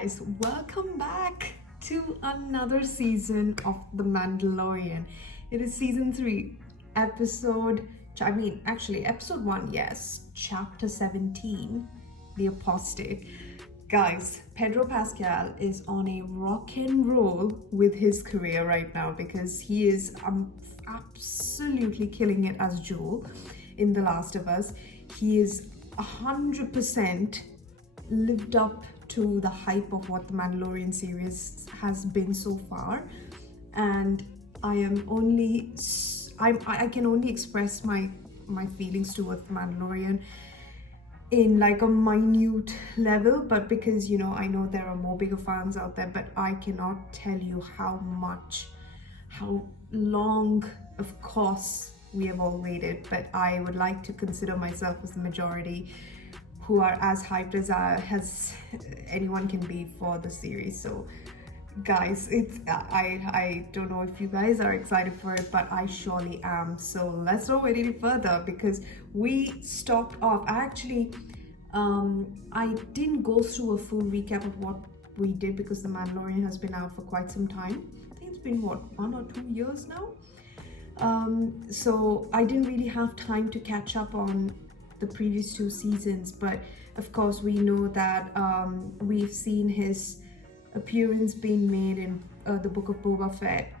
guys, welcome back to another season of The Mandalorian. It is season 3, episode 1, yes, chapter 17, The Apostate. Guys, Pedro Pascal is on a rock and roll with his career right now because he is absolutely killing it as Joel in The Last of Us. He is 100% lived up to the hype of what the Mandalorian series has been so far, and I can only express my feelings towards the Mandalorian in like a minute level, but because I know there are more bigger fans out there, but I cannot tell you how long, of course, we have all waited, but I would like to consider myself as the majority who are as hyped as anyone can be for the series. So guys, I don't know if you guys are excited for it, but I surely am. So let's not wait any further because we stopped off. I didn't go through a full recap of what we did because the Mandalorian has been out for quite some time. I think it's been 1 or 2 years now. So I didn't really have time to catch up on the previous 2 seasons, but of course we know that we've seen his appearance being made in the Book of Boba Fett,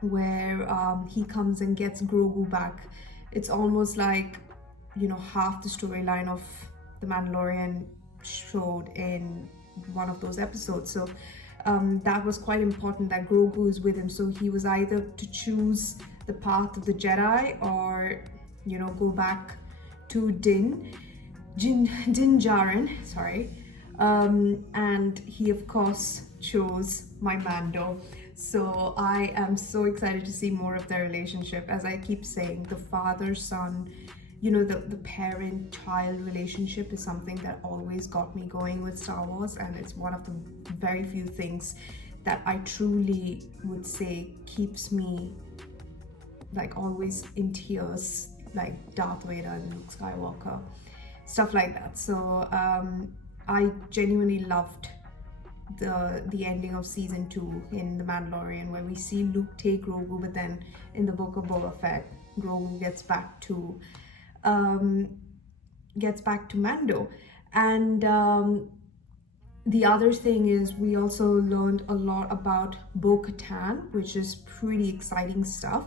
where he comes and gets Grogu back. It's almost like half the storyline of the Mandalorian showed in one of those episodes. So that was quite important that Grogu is with him, so he was either to choose the path of the Jedi or go back to Din Djarin, and he of course chose my Mando. So I am so excited to see more of their relationship. As I keep saying, the father-son, the parent-child relationship is something that always got me going with Star Wars, and it's one of the very few things that I truly would say keeps me like always in tears, like Darth Vader and Luke Skywalker, stuff like that. So I genuinely loved the ending of season 2 in The Mandalorian, where we see Luke take Grogu, but then in the Book of Boba Fett, Grogu gets back to Mando. And the other thing is we also learned a lot about Bo-Katan, which is pretty exciting stuff.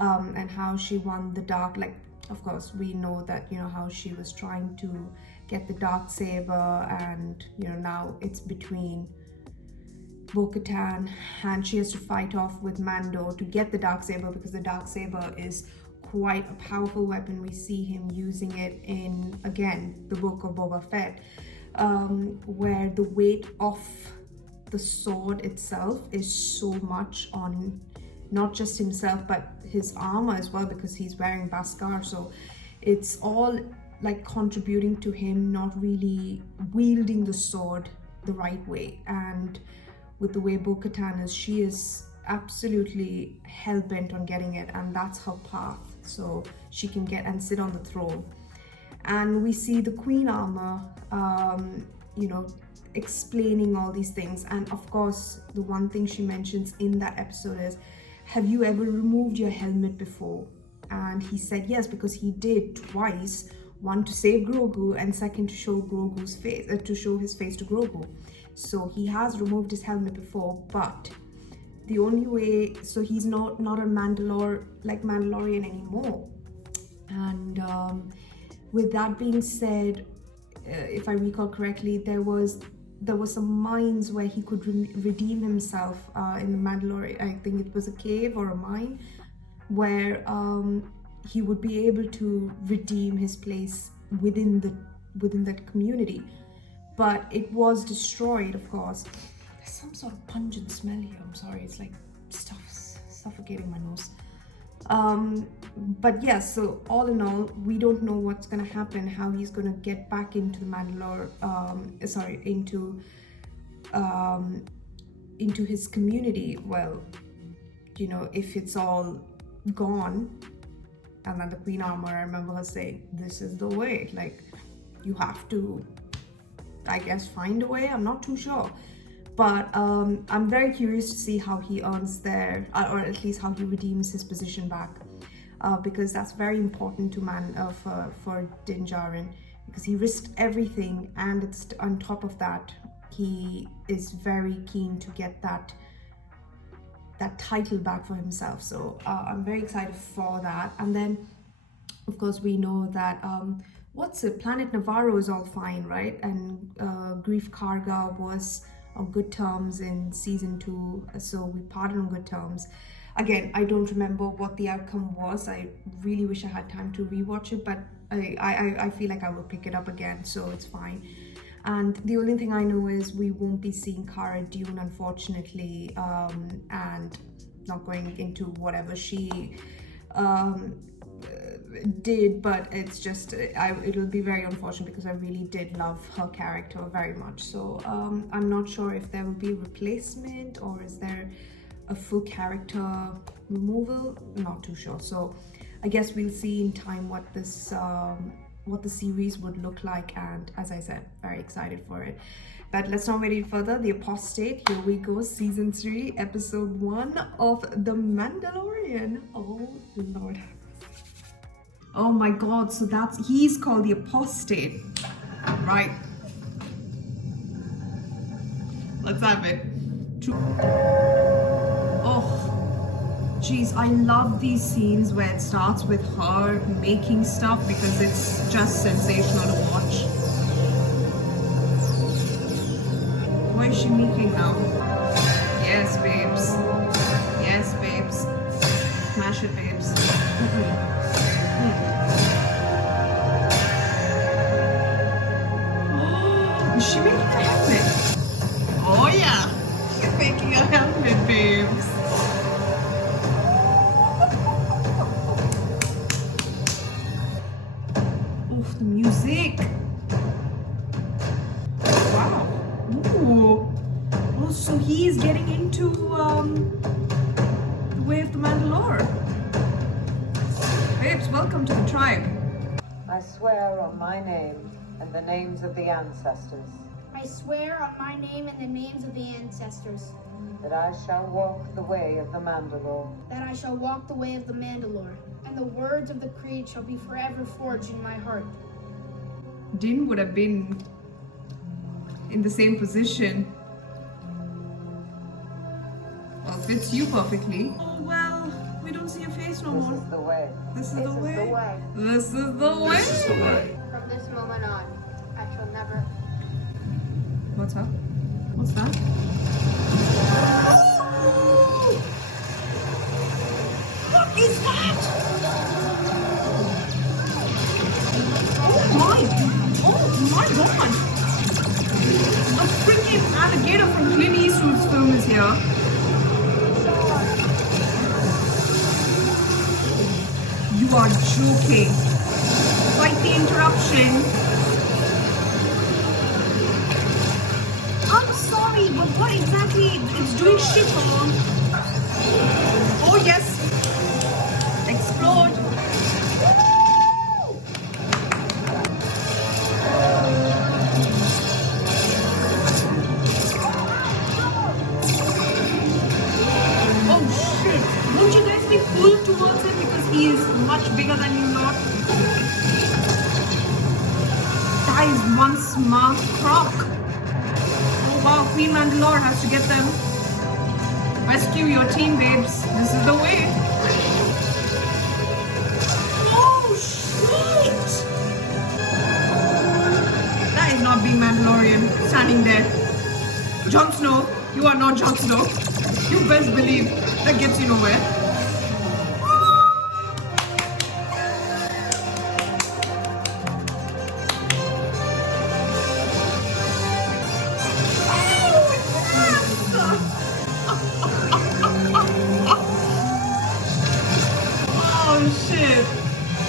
And how she won the dark, of course we know that how she was trying to get the dark saber, and now it's between Bo-Katan, and she has to fight off with Mando to get the dark saber, because the dark saber is quite a powerful weapon. We see him using it in, again, the Book of Boba Fett, where the weight of the sword itself is so much on not just himself but his armor as well, because he's wearing Beskar. So it's all like contributing to him not really wielding the sword the right way. And with the way Bo-Katan is, she is absolutely hell-bent on getting it, and that's her path, so she can get and sit on the throne. And we see the Queen armor explaining all these things. And of course the one thing she mentions in that episode is, have you ever removed your helmet before? And he said yes, because he did twice, one to save Grogu and second to show Grogu's face, to show his face to Grogu. So he has removed his helmet before, but the only way, so he's not a Mandalorian anymore. And with that being said, if I recall correctly, there was some mines where he could redeem himself in the Mandalorian. I think it was a cave or a mine where he would be able to redeem his place within that community. But it was destroyed, of course. There's some sort of pungent smell here. I'm sorry, it's like stuff suffocating my nose. But yes, so all in all, we don't know what's gonna happen, how he's gonna get back into the into his community. Well, if it's all gone. And then the Queen armor, I remember her saying, this is the way, like you have to I guess, find a way. I'm not too sure. But I'm very curious to see how he earns there, or at least how he redeems his position back, because that's very important for Din Djarin, because he risked everything, and it's on top of that, he is very keen to get that title back for himself. So I'm very excited for that. And then, of course, we know that Planet Navarro is all fine, right? And Grief Karga was on good terms in season 2, so we parted on good terms. Again, I don't remember what the outcome was. I really wish I had time to rewatch it, but I feel like I will pick it up again, so it's fine. And the only thing I know is we won't be seeing Cara Dune, unfortunately, and not going into whatever she did, but it's just it'll be very unfortunate, because I really did love her character very much. So I'm not sure if there will be a replacement, or is there a full character removal. Not too sure. So I guess we'll see in time what the series would look like, and as I said, very excited for it. But let's not wait any further. The Apostate, here we go, season 3, episode 1 of The Mandalorian. Oh Lord. Oh my God, so he's called the Apostate. Right. Let's have it. Oh, geez, I love these scenes where it starts with her making stuff, because it's just sensational to watch. What is she making now? Yes, babes. Yes, babes. Smash it, babes. Is she making a helmet? Oh yeah, she's making a helmet, babes. Oh, the music. Wow. Ooh. Oh, so he's getting into the way of the Mandalore. Babes, welcome to the tribe. I swear on my name and the names of the ancestors I swear on my name and the names of the ancestors that I shall walk the way of the Mandalore, that I shall walk the way of the Mandalore, and the words of the creed shall be forever forged in my heart. Din would have been in the same position. Well, fits you perfectly. Oh well, we don't see your face no more. This is the way. This is the way. This is the way. This is the way. This is the way. From this moment on, I shall never... What's up? What's that? What is that? Oh my God! A freaking alligator from Clint Eastwood's film is here. You are joking. Quite the interruption. I'm sorry, but what exactly? It's doing shit on. Oh yes. Explode. Oh shit. Won't you guys be pulled towards it because he is much bigger than you lot? That is one smart croc. Wow, Queen Mandalore has to get them. Rescue your team, babes. This is the way. Oh, shit! That is not being Mandalorian, standing there. Jon Snow, you are not Jon Snow. You best believe that gets you nowhere.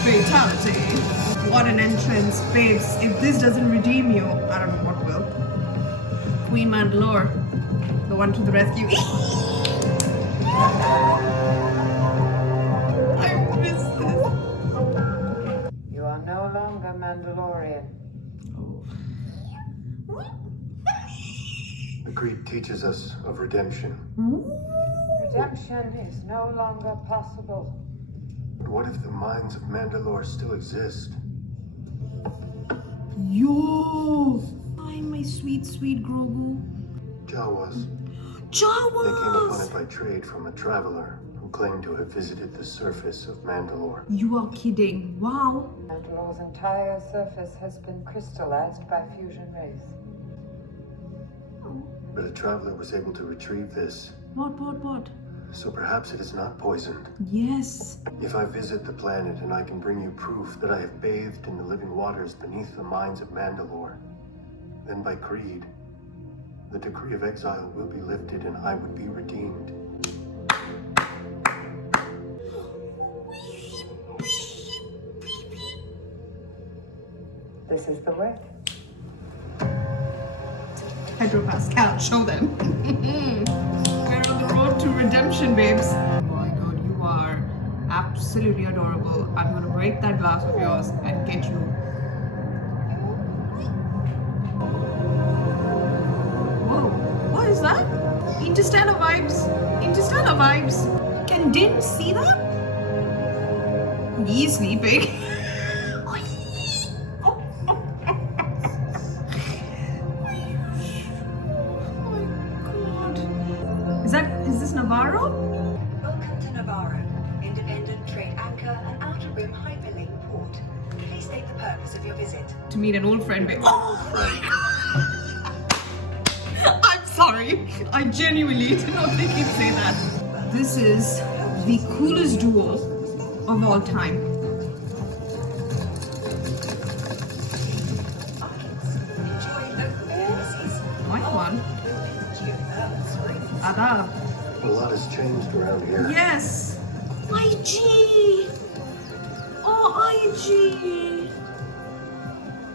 Fatality. What an entrance, babes. If this doesn't redeem you, I don't know what will. Queen Mandalore, the one to the rescue. I miss this. You are no longer Mandalorian. Oh. The creed teaches us of redemption. Redemption is no longer possible. But what if the mines of Mandalore still exist? Yo! Hi, my sweet, sweet Grogu. Jawas. They came upon Jawas! it by trade from a traveler who claimed to have visited the surface of Mandalore. You are kidding. Wow. Mandalore's entire surface has been crystallized by fusion rays. But a traveler was able to retrieve this, What? so perhaps it is not poisoned. Yes. If I visit the planet and I can bring you proof that I have bathed in the living waters beneath the mines of Mandalore, then by creed, the decree of exile will be lifted and I would be redeemed. This is the way. Pedro Pascal, show them. We're on the road to redemption, babes. Oh my god, you are absolutely adorable. I'm gonna break that glass of yours and get you. Whoa, what is that? Interstellar vibes. Interstellar vibes. Can Din see that? He's sleeping. Is this Navarro? Welcome to Navarro, independent trade anchor and outer rim hyperlink port. Please state the purpose of your visit. To meet an old friend, babe. Oh. I'm sorry. I genuinely did not think he'd say that. This is the coolest duo of all time. Enjoy local delicacies. White one. Adab. A lot has changed around here. Yes. IG. Oh, IG.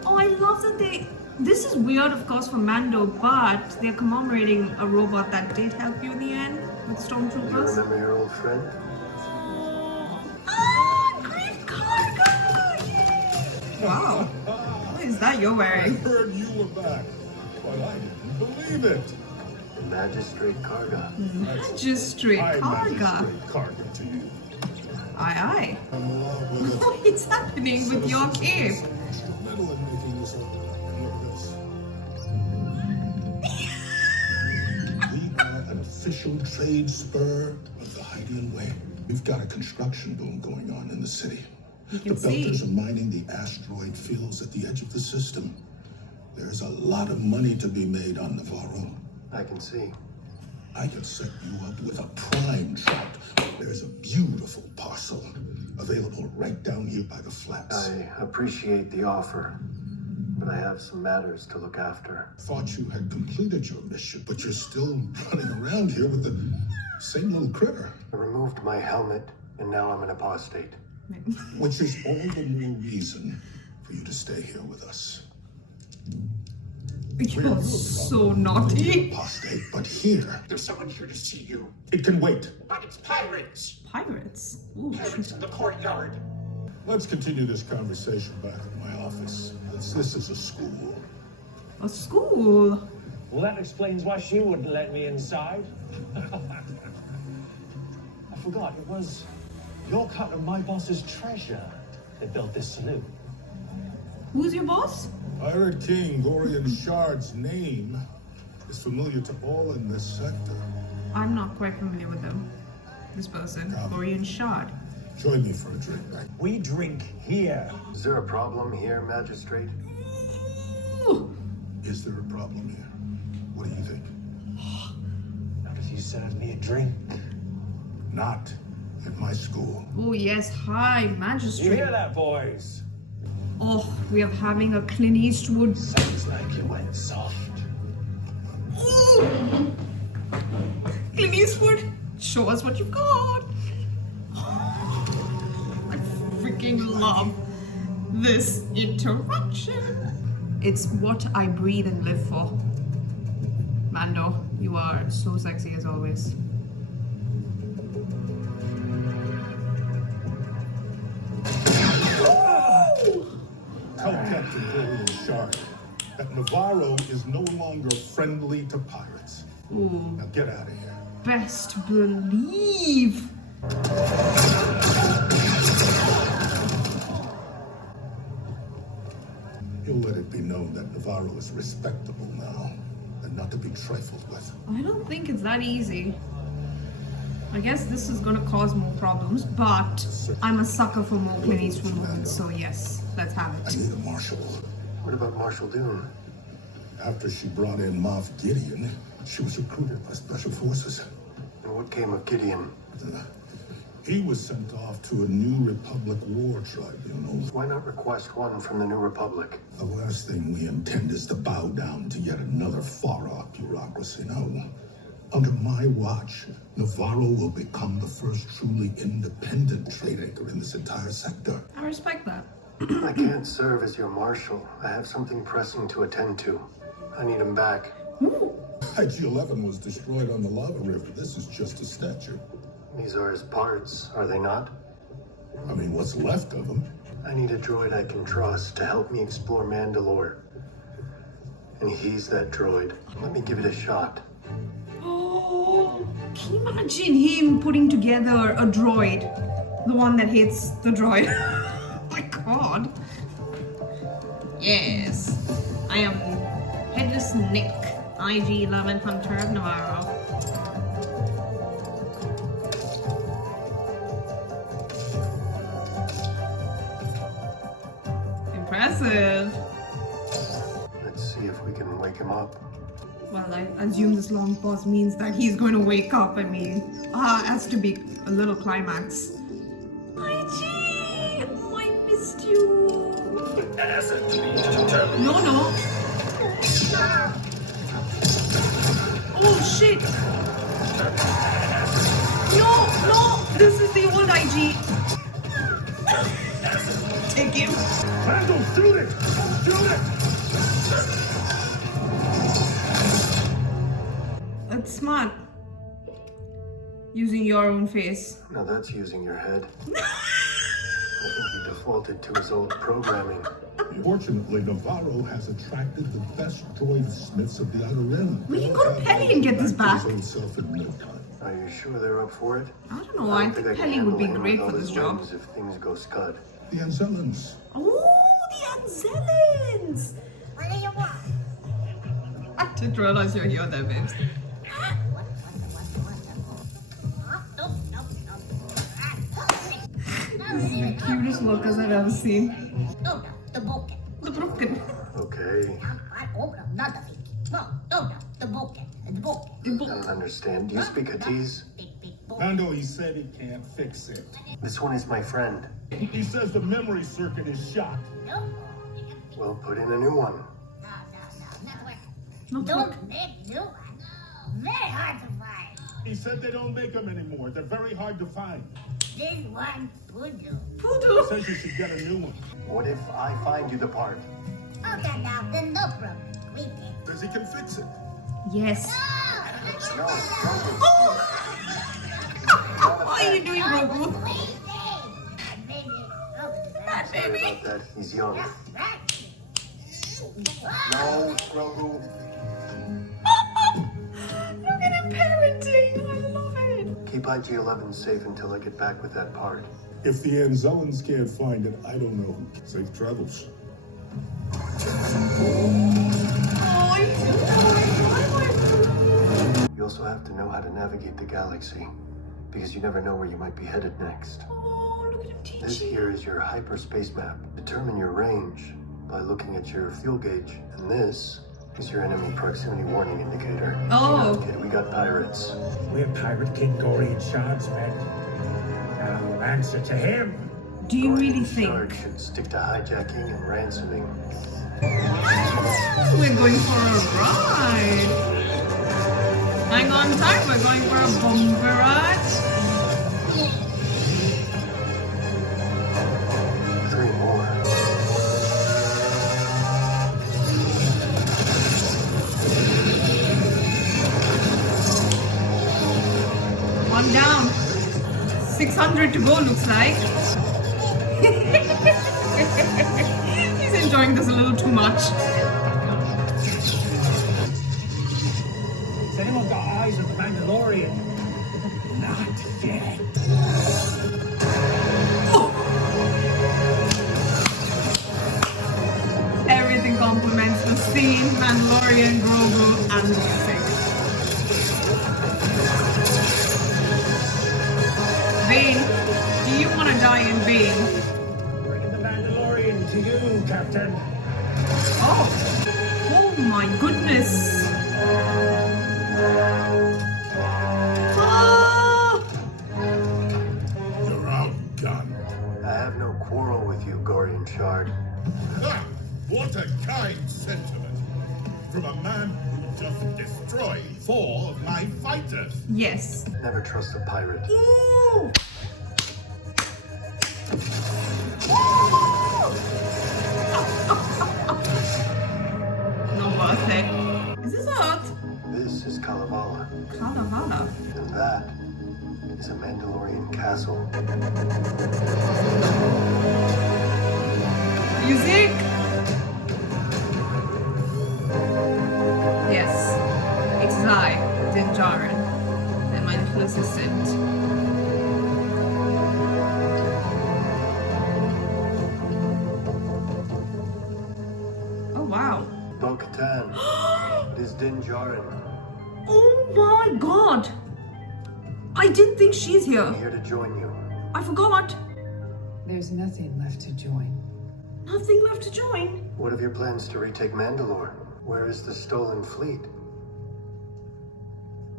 Oh, I love that they. This is weird, of course, for Mando, but they're commemorating a robot that did help you in the end with You stormtroopers. remember your old friend? Ah, Grief Karga! Yay! Wow. What is that you're I wearing? heard you were back, but I didn't believe it. The Magistrate Karga. Magistrate I'm Karga. Magistrate Karga to you. Aye, I'm along with aye. it. What is happening with your cape? Instrumental in making this all work. And look at this. We are an official trade spur of the Hydean Way. We've got a construction boom going on in the city. You The can Belters see. are mining the asteroid fields at the edge of the system. There's a lot of money to be made on Navarro. I can see. I could set you up with a prime trout. There's a beautiful parcel available right down here by the flats. I appreciate the offer, but I have some matters to look after. Thought you had completed your mission, but you're still running around here with the same little critter, I removed my helmet, and now I'm an apostate. which is all the more reason for you to stay here with us. You're so naughty. Apostate, but here, There's someone here to see you. it can wait. But it's pirates. Pirates. Ooh, Pirates in the courtyard. Let's continue this conversation back at my office. This is a school. a school. Well, that explains why she wouldn't let me inside. I forgot, it was your cut of my boss's treasure that built this saloon. Who's your boss? Pirate King Gorian Shard's name is familiar to all in this sector. I'm not quite familiar with him. This person, Korean Shard. Join me for a drink. We drink here. Is there a problem here, Magistrate? Ooh. Is there a problem here? What do you think? Not if you serve me a drink. Not at my school. Oh yes, hi, You magistrate. hear that, boys? Oh, we are having a Clint Eastwood. Sounds like you went soft. Ooh. Clint Eastwood, show us what you've got. I freaking love this interaction. It's what I breathe and live for. Mando, you are so sexy as always. Tell Captain Gorian Shard that Navarro is no longer friendly to pirates. Ooh. Now get out of here. Best believe. You'll let it be known that Navarro is respectable now, and not to be trifled with. I don't think it's that easy. I guess this is gonna cause more problems, but I'm a sucker for more Clint Eastwood movies, so yes, let's have I it. need a marshal. What about Marshal Dune? After she brought in Moff Gideon, she was recruited by Special Forces. And what came of Gideon? He was sent off to a New Republic war tribunal. Why not request one from the New Republic? The last thing we intend is to bow down to yet another far-off bureaucracy. No. Under my watch, Navarro will become the first truly independent trade anchor in this entire sector. I respect that. I can't serve as your marshal. I have something pressing to attend to. I need him back. IG-11 was destroyed on the lava river. This is just a statue. These are his parts, are they not? I mean, what's left of him? I need a droid I can trust to help me explore Mandalore. And he's that droid. Let me give it a shot. Oh, can you imagine him putting together a droid? The one that hates the droid. Oh my god. Yes. I am Headless Nick, IG-11 Hunter of Navarro. Impressive. Let's see if we can wake him up. Well, I assume this long pause means that he's going to wake up. I mean, has to be a little climax. IG! Oh, I missed you. No. Oh, shit. No, this is the old IG. Take him. Randall, shoot it! Shoot it! That's smart. Using your own face. Now that's using your head. I think he defaulted to his old programming. Fortunately, Navarro has attracted the best droid smiths of the Outer Rim. We can go to Pelly and get this back. His old self in no time. Are you sure they're up for it? I don't know. I think Pelly would be great for this job. If things go scud. The Anzellans. Oh, the Anzellans! What do you want? I didn't realize you're here there, babes. This is the cutest workers I've ever seen. The bucket. The broken. Okay. The bucket. I don't understand. Do you speak Huttese? Mando, he said he can't fix it. This one is my friend. He says the memory circuit is shot. Well, put in a new one. Don't make new ones. Very hard to find. He said they don't make them anymore. They're very hard to find. This one would do. Voodoo. Says you should get a new one. What if I find you the part? Okay, now, then no problem. We can. Says he can fix it. Yes. No, Oh! What are you doing, Grogu? That sorry baby. about that. He's young. No, Grogu. Look at him parenting. I love it. Keep IG-11 safe until I get back with that part. If the Anzellans can't find it, I don't know. Safe travels. Oh, he's so You also have to know how to navigate the galaxy, because you never know where you might be headed next. Oh, look at him This teaching. here is your hyperspace map. Determine your range by looking at your fuel gauge, and this is your enemy proximity warning indicator. Oh. Kid, we got pirates. We're Pirate King Gory in charge, man. Now answer to him. Do you Going really in charge think should stick to hijacking and ransoming. we're going for a ride? Hang on tight, we're going for a bumper ride. 3 more. One down. 600 to go, looks like. He's enjoying this a little too much. Has anyone got eyes on the Mandalorian? Not yet. Everything complements the scene, Mandalorian, Grogu, and the music. Bane, do you want to die in Bane? Bringing the Mandalorian to you, Captain. Oh my goodness. Ah! You're outgunned. I have no quarrel with you, Gorian Shard. Ah, what a kind sentiment. From a man who just destroyed 4 of my fighters. Yes. Never trust a pirate. Ooh. No birthday. Is this Earth? This is Kalevala, Kalevala. and that is a Mandalorian castle. Music. Yes. It's I, Din Djarin, and my little assistant. Oh wow. Bo-Katan. It is Din Djarin. Oh my god! I didn't think she's here. I'm here to join you. I forgot. There's nothing left to join. Nothing left to join. What of your plans to retake Mandalore? Where is the stolen fleet?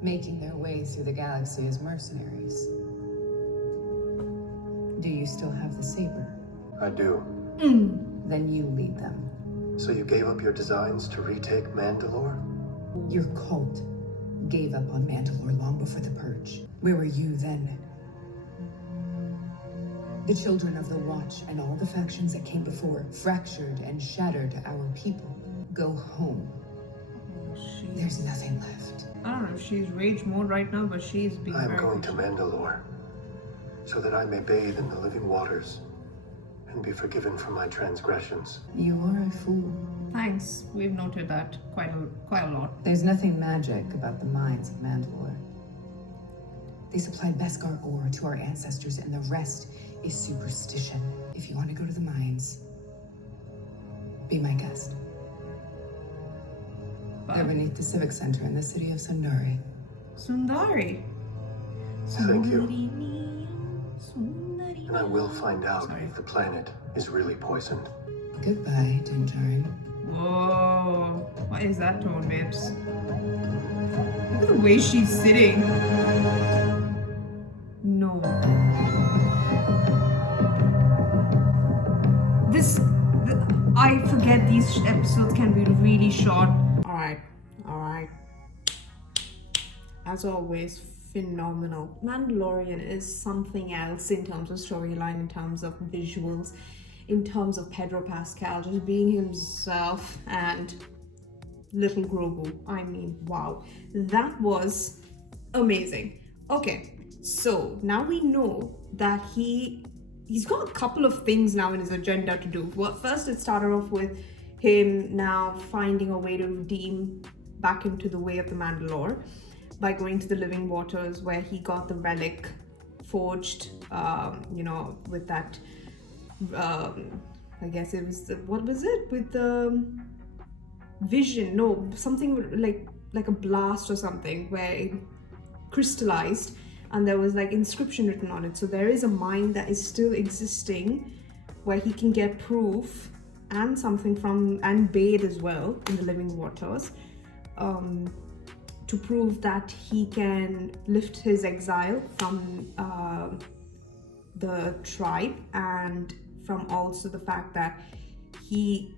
Making their way through the galaxy as mercenaries. Do you still have the saber? I do. Then you lead them. So you gave up your designs to retake Mandalore? Your cult gave up on Mandalore long before the Purge. Where were you then? The children of the Watch and all the factions that came before fractured and shattered our people. Go home. There's nothing left. I don't know if she's rage mode right now, but she's being I am very going to Mandalore, so that I may bathe in the living waters and be forgiven for my transgressions. You are a fool. Thanks. We've noted that quite a lot. There's nothing magic about the mines of Mandalore. They supplied Beskar ore to our ancestors, and the rest is superstition. If you want to go to the mines, be my guest. They're beneath the Civic Center in the city of Sundari. Sundari. Thank you. And I will find out if the planet is really poisoned. Goodbye, Din Djarin. Whoa. What is that tone, babes? Look at the way she's sitting. No. I forget these episodes can be really short. Alright. As always, phenomenal. Mandalorian is something else in terms of storyline, in terms of visuals, in terms of Pedro Pascal just being himself, and little Grogu. I mean, wow. That was amazing. Okay, so now we know that he's got a couple of things now in his agenda to do. Well, first it started off with him now finding a way to redeem back into the way of the Mandalore by going to the living waters, where he got the relic forged, with that, I guess it was, what was it? With the vision, no, something like a blast or something, where it crystallized and there was like inscription written on it. So there is a mine that is still existing where he can get proof and something from, and bathe as well in the living waters, to prove that he can lift his exile from the tribe, and from also the fact that he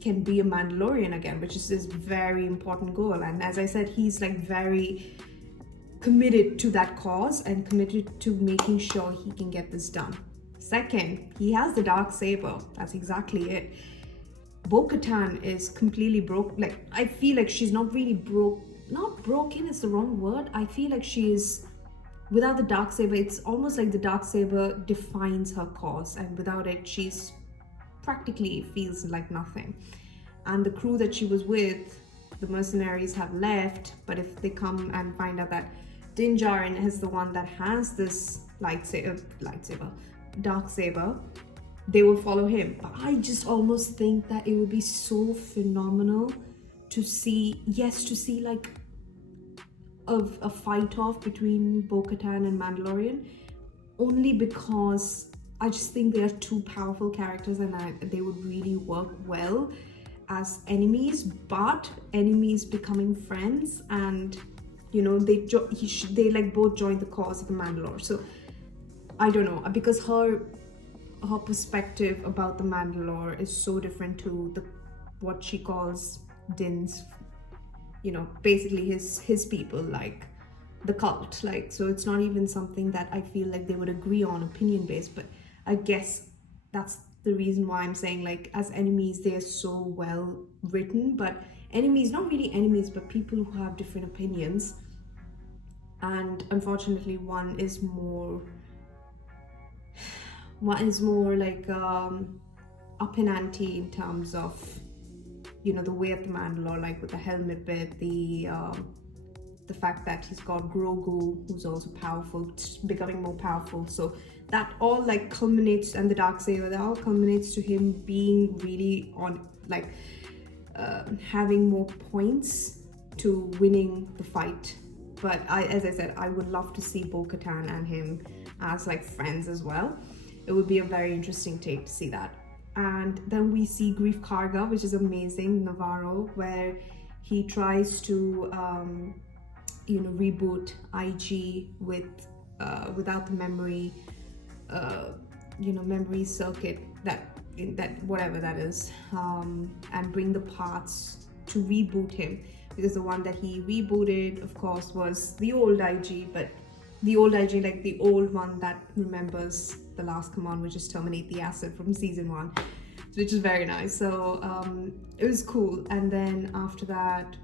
can be a Mandalorian again, which is his very important goal. And as I said, he's like very committed to that cause and committed to making sure he can get this done. Second, he has the dark saber. That's exactly it. Bo-Katan is completely broke. Like, I feel like she's not really not broken is the wrong word. I feel like she is, without the dark saber, it's almost like the dark saber defines her cause, and without it, she's practically feels like nothing. And the crew that she was with the mercenaries have left, but if they come and find out that Din Djarin is the one that has this dark saber, they will follow him. But I just almost think that it would be so phenomenal to see, like a fight off between Bo-Katan and Mandalorian, only because I just think they are two powerful characters, and they would really work well as enemies, but enemies becoming friends, and you know, they like both joined the cause of the Mandalore. So I don't know, because her perspective about the Mandalore is so different to what she calls Din's, you know, basically his people, like the cult, like, so it's not even something that I feel like they would agree on opinion based. But I guess that's the reason why I'm saying, like, as enemies they are so well written, but enemies, not really enemies, but people who have different opinions, and unfortunately one is more like up in ante in terms of, you know, the way of the Mandalore, like with the helmet bit, the fact that he's got Grogu, who's also powerful, becoming more powerful. So that all like culminates, and the Darksaber, that all culminates to him being really on, like, having more points to winning the fight. But as I said, I would love to see Bo-Katan and him as like friends as well. It would be a very interesting take to see that. And then we see Grief Karga, which is amazing, Navarro, where he tries to you know, reboot IG without the memory, you know, memory circuit, that whatever that is, and bring the parts to reboot him, because the one that he rebooted, of course, was the old IG, but the old IG, like the old one that remembers the last command, which is terminate the asset from season 1, which is very nice. So it was cool. And then after that,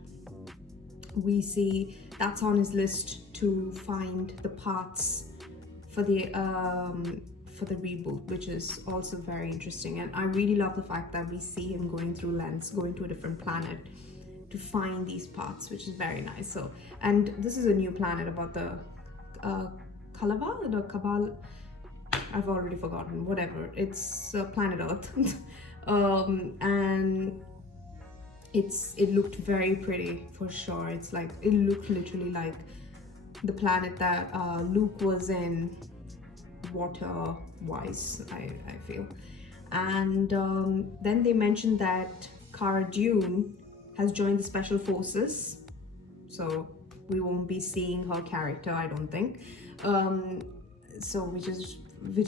we see that's on his list to find the parts for the reboot, which is also very interesting. And I really love the fact that we see him going through lens, going to a different planet to find these parts, which is very nice. So, and this is a new planet about the Kalava or Kabal, I've already forgotten, whatever, it's planet Earth. And it looked very pretty for sure. It's like, it looked literally like the planet that Luke was in water wise, I feel. And then they mentioned that Cara Dune has joined the special forces, so we won't be seeing her character, I don't think, so which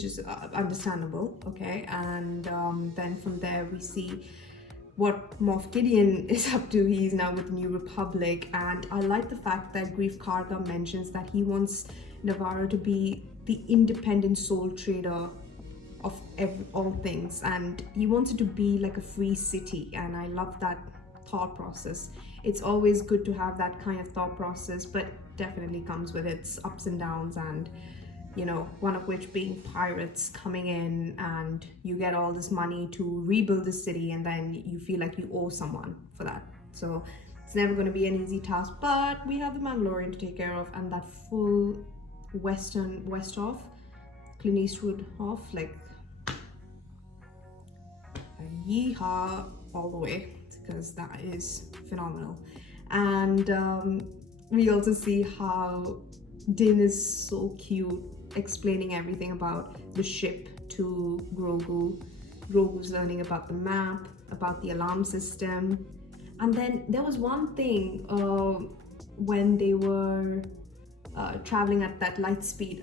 is understandable, okay. And then from there we see what Moff Gideon is up to. He's now with the New Republic, and I like the fact that Grief Karga mentions that he wants Navarro to be the independent sole trader of all things, and he wants it to be like a free city. And I love that thought process. It's always good to have that kind of thought process, but definitely comes with its ups and downs, and you know, one of which being pirates coming in, and you get all this money to rebuild the city, and then you feel like you owe someone for that. So it's never going to be an easy task, but we have the Mandalorian to take care of, and that full west off, Clint Eastwood off, like yeehaw all the way, because that is phenomenal. And we also see how Din is so cute, explaining everything about the ship to Grogu. Grogu's learning about the map, about the alarm system. And then there was one thing when they were traveling at that light speed,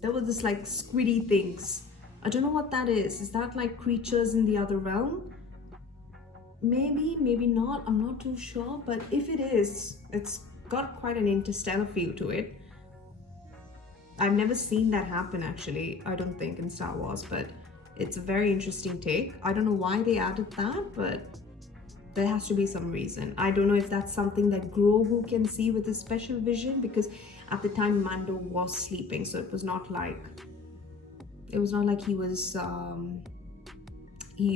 there was this like squiddy things. I don't know what that is. Is that like creatures in the other realm? Maybe, maybe not. I'm not too sure. But if it is, it's got quite an interstellar feel to it. I've never seen that happen actually, I don't think, in Star Wars, but it's a very interesting take. I don't know why they added that, but there has to be some reason. I don't know if that's something that Grogu can see with his special vision, because at the time Mando was sleeping, so it was not like he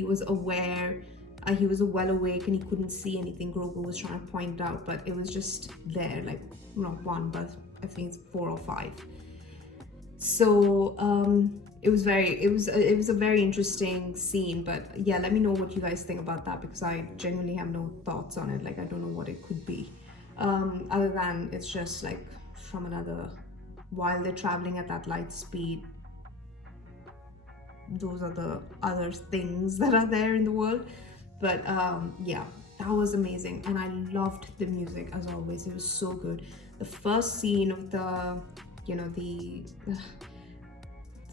was aware He was well awake and he couldn't see anything. Grogu was trying to point it out, but it was just there, like not one, but I think it's 4 or 5. So it was a very interesting scene. But yeah, let me know what you guys think about that, because I genuinely have no thoughts on it. Like, I don't know what it could be, other than it's just like from another, while they're traveling at that light speed, those are the other things that are there in the world. But yeah, that was amazing, and I loved the music as always. It was so good. The first scene of the, you know,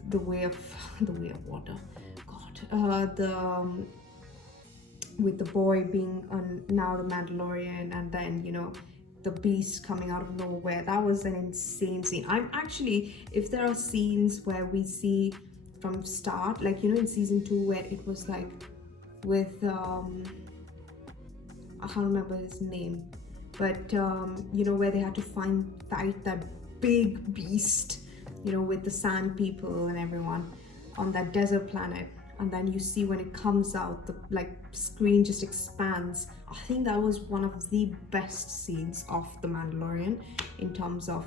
the way of water, God, with the boy being now the Mandalorian, and then, you know, the beast coming out of nowhere. That was an insane scene. I'm actually, if there are scenes where we see from start, like, you know, in season 2 where it was like with I can't remember his name, but you know, where they had to fight that big beast, you know, with the sand people and everyone on that desert planet, and then you see when it comes out, the like screen just expands. I think that was one of the best scenes of The Mandalorian in terms of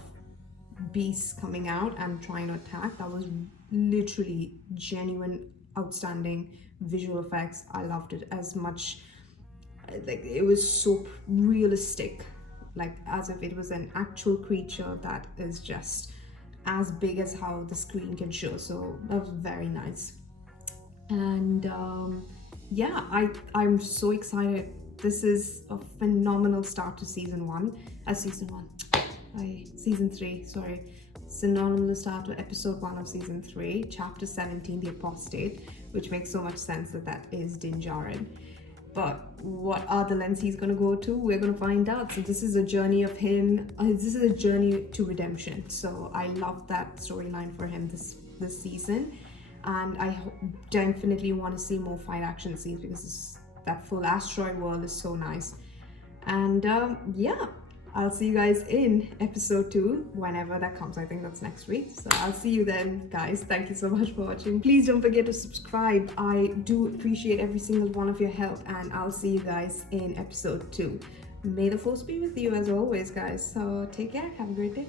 beasts coming out and trying to attack. That was literally genuine, outstanding visual effects. I loved it as much. Like, it was so realistic, like as if it was an actual creature that is just as big as how the screen can show. So that was very nice. And yeah, I'm so excited. This is a phenomenal start to season 3, sorry. Phenomenal start to episode 1 of season 3, chapter 17, the Apostate, which makes so much sense that is Din Djarin. But what other lens he's going to go to, we're going to find out. So this is a journey of him. This is a journey to redemption. So I love that storyline for him this season. And I definitely want to see more fight action scenes, because that full asteroid world is so nice. And yeah, I'll see you guys in episode 2 whenever that comes. I think that's next week. So I'll see you then, guys. Thank you so much for watching. Please don't forget to subscribe. I do appreciate every single one of your help, and I'll see you guys in episode 2. May the force be with you as always, guys. So take care. Have a great day.